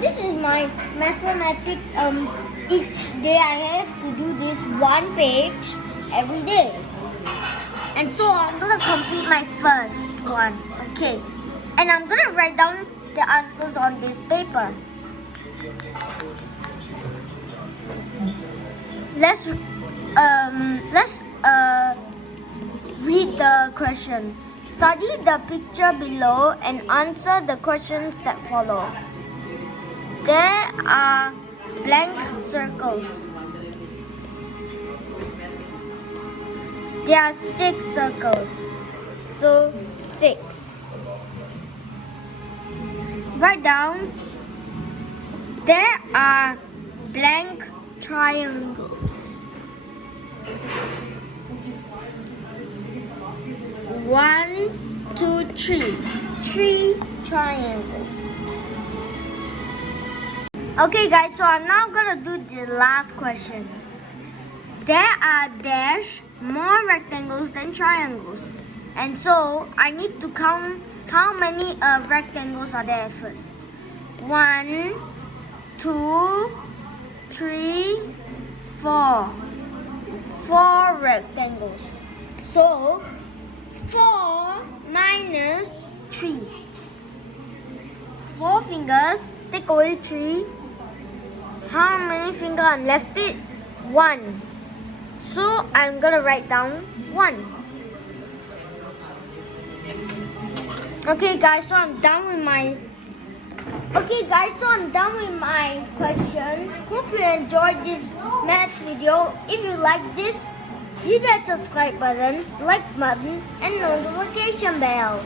this is my mathematics. Each day I have to do this one page every day. And so I'm gonna complete my first one. Okay. And I'm gonna write down the answers on this paper. Let's read the question. Study the picture below and answer the questions that follow. There are blank circles. There are 6 circles. So 6. Write down. There are blank triangles. 1, 2, 3. 3 triangles. Okay guys, so I'm now gonna do the last question. There are dash more rectangles than triangles. And so I need to count how many rectangles are there first. 1, 2, 3, 4. 4 rectangles. So 4 minus 3. 4 fingers, take away 3. How many fingers are left? 1. So I'm gonna write down 1. Okay guys, so I'm done with my question. Hope you enjoyed this maths video. If you like this, hit that subscribe button, like button, and notification bell.